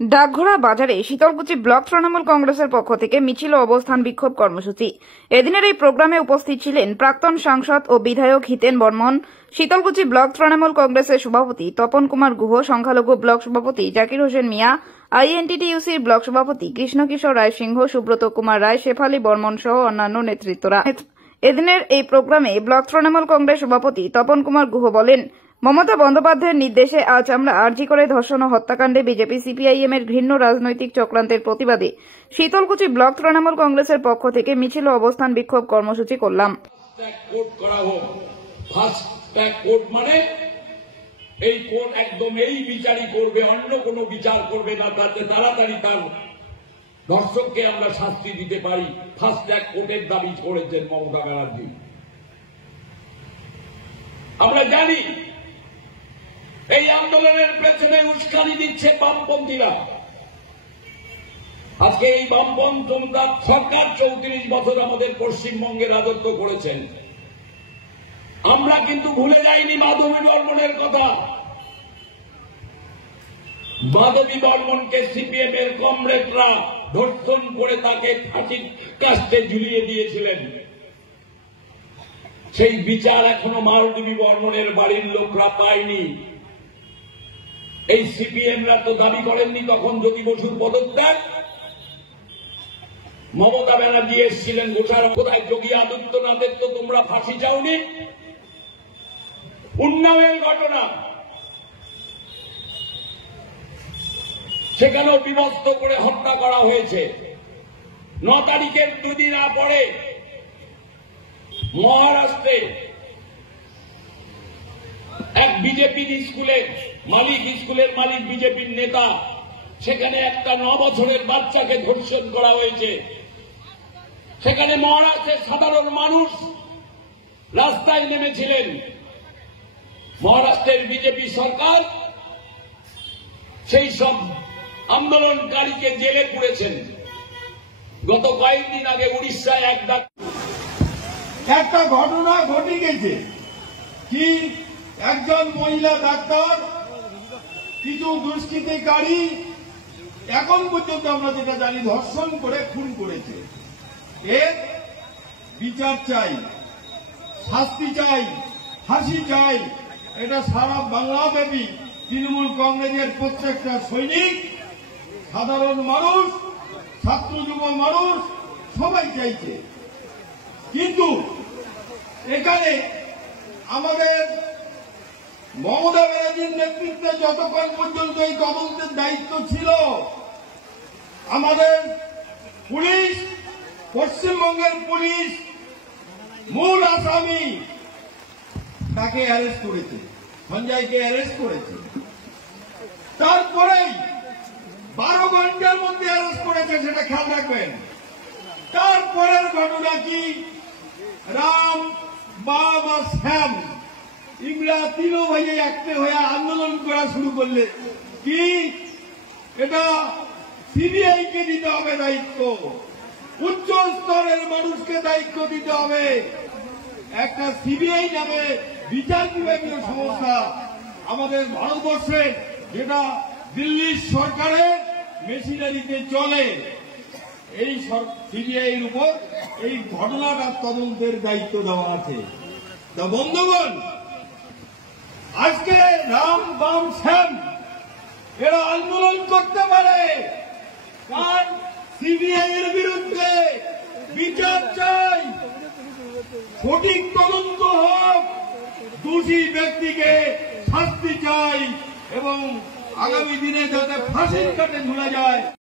ডাকঘোড়া বাজারে শীতলকুচি ব্লক তৃণমূল কংগ্রেসের পক্ষ থেকে মিছিল ও অবস্থান বিক্ষোভ কর্মসূচি। এদিনের এই প্রোগ্রামে উপস্থিত ছিলেন প্রাক্তন সাংসদ ও বিধায়ক হিতেন বর্মন, শীতলকুচি ব্লক তৃণমূল কংগ্রেসের সভাপতি তপন কুমার গুহ, সংখ্যালঘু ব্লক সভাপতি জাকির হোসেন মিয়া, আইএনটিটিইউসির ব্লক সভাপতি কৃষ্ণকিশোর রায় সিংহ, সুব্রত কুমার রায়, শেফালী বর্মন সহ অন্যান্য নেতৃত্বরা। এদিনের এই প্রোগ্রামে ব্লক তৃণমূল কংগ্রেস সভাপতি তপন কুমার গুহ বলেন, মমতা বন্দ্যোপাধ্যায়ের নির্দেশে আজ আমরা আরজি করে ধর্ষণ ও হত্যাকাণ্ডে বিজেপি সিপিআইএম এর ঘৃণ্য রাজনৈতিক চক্রান্তের প্রতিবাদে শীতলকুচি ব্লক তৃণমূল কংগ্রেসের পক্ষ থেকে মিছিল ও অবস্থান বিক্ষোভ কর্মসূচি করলাম। এই কোর্ট একদম এই বিচারই করবে, অন্য কোনো বিচার করবে না, তাতে তাড়াতাড়ি তার দর্শককে আমরা শাস্তি দিতে পারি। ফাস্ট ট্র্যাক কোর্টের দাবি করেছেন মমতা ব্যানার্জি। আমরা জানি এই আন্দোলনের পেছনে উস্কানি দিচ্ছে বামপন্থীরা। আজকে এই বামপন্থী সরকার 34 বছর আমাদের পশ্চিমবঙ্গে রাজত্ব করেছেন। আমরা কিন্তু ভুলে যাইনি মাধবী বর্মনের কথা। মাধবী বর্মনকে সিপিএম এর কমরেডরা ধর্ষণ করে তাকে ফাঁসির কাস্টে ঝুলিয়ে দিয়েছিলেন। সেই বিচার এখনো মাধবী বর্মনের বাড়ির লোকরা পায়নি। এই সিপিএমরা তো দাবি করেননি তখন জ্যোতি বসুর পদত্যাগ। মমতা ব্যানার্জি এসেছিলেন ঘোষার, কোথায় যোগী আদিত্যনাথের তো তোমরা ফাঁসি চাওনি। উন্নাওয়ের ঘটনা, সেখানেও বিভক্ত করে হত্যা করা হয়েছে। 9 তারিখের দুদিন পরে মহারাষ্ট্রে এক বিজেপির স্কুলের মালিক বিজেপির নেতা, সেখানে একটা 9 বছরের বাচ্চাকে ধর্ষণ করা হয়েছে। সেখানে মহারাষ্ট্রের সাধারণ মানুষ রাস্তায় নেমেছিলেন। মহারাষ্ট্রের বিজেপি সরকার সেই সব আন্দোলনকারীকে জেলে পুরেছেন। গত কয়েকদিন আগে উড়িষ্যায় একটা ঘটনা ঘটে গেছে কি, একজন মহিলা ডাক্তার কিছু দুষ্কৃতিকারী এখন পর্যন্ত আমরা যেটা জানি ধর্ষণ করে খুন করেছে। এর বিচার চাই, শাস্তি চাই, ফাঁসি চাই। এটা সারা বাংলাব্যাপী তৃণমূল কংগ্রেসের প্রত্যেকটা সৈনিক, সাধারণ মানুষ, ছাত্র যুব মানুষ সবাই চাইছে। কিন্তু এখানে আমাদের মমতা ব্যানার্জির নেতৃত্বে যতক্ষণ পর্যন্ত এই তদন্তের দায়িত্ব ছিল, আমাদের পুলিশ, পশ্চিমবঙ্গের পুলিশ মূল আসামি তাকে অ্যারেস্ট করেছে, সঞ্জয়কে অ্যারেস্ট করেছে। তারপরেই 12 ঘন্টার মধ্যে অ্যারেস্ট করেছে, সেটা খেয়াল রাখবেন। তারপরের ঘটনা কি, রাম, বাম আর শ্যাম ইংরা তিনও ভাইয়ে একটে হয়ে আন্দোলন করা শুরু করলে কি, এটা সিবিআই কে দিতে হবে দায়িত্ব, উচ্চ স্তরের মানুষকে দায়িত্ব দিতে হবে। একটা সিবিআই নামে বিচার বিভাগীয় সংস্থা আমাদের ভারতবর্ষে, যেটা দিল্লির সরকারের মেশিনারিতে চলে, এই সিবিআই এর উপর এই ঘটনাটা তদন্তের দায়িত্ব দেওয়া আছে। তা বন্ধুগণ, আজকে রাম, বাম, শ্যাম এরা আন্দোলন করতে পারে, কারণ সিবিআই এর বিরুদ্ধে বিচার চাই, সঠিক তদন্ত হোক, দোষী ব্যক্তিকে শাস্তি চাই এবং আগামী দিনে যাতে ফাঁসির কাটে ঝুলা যায়।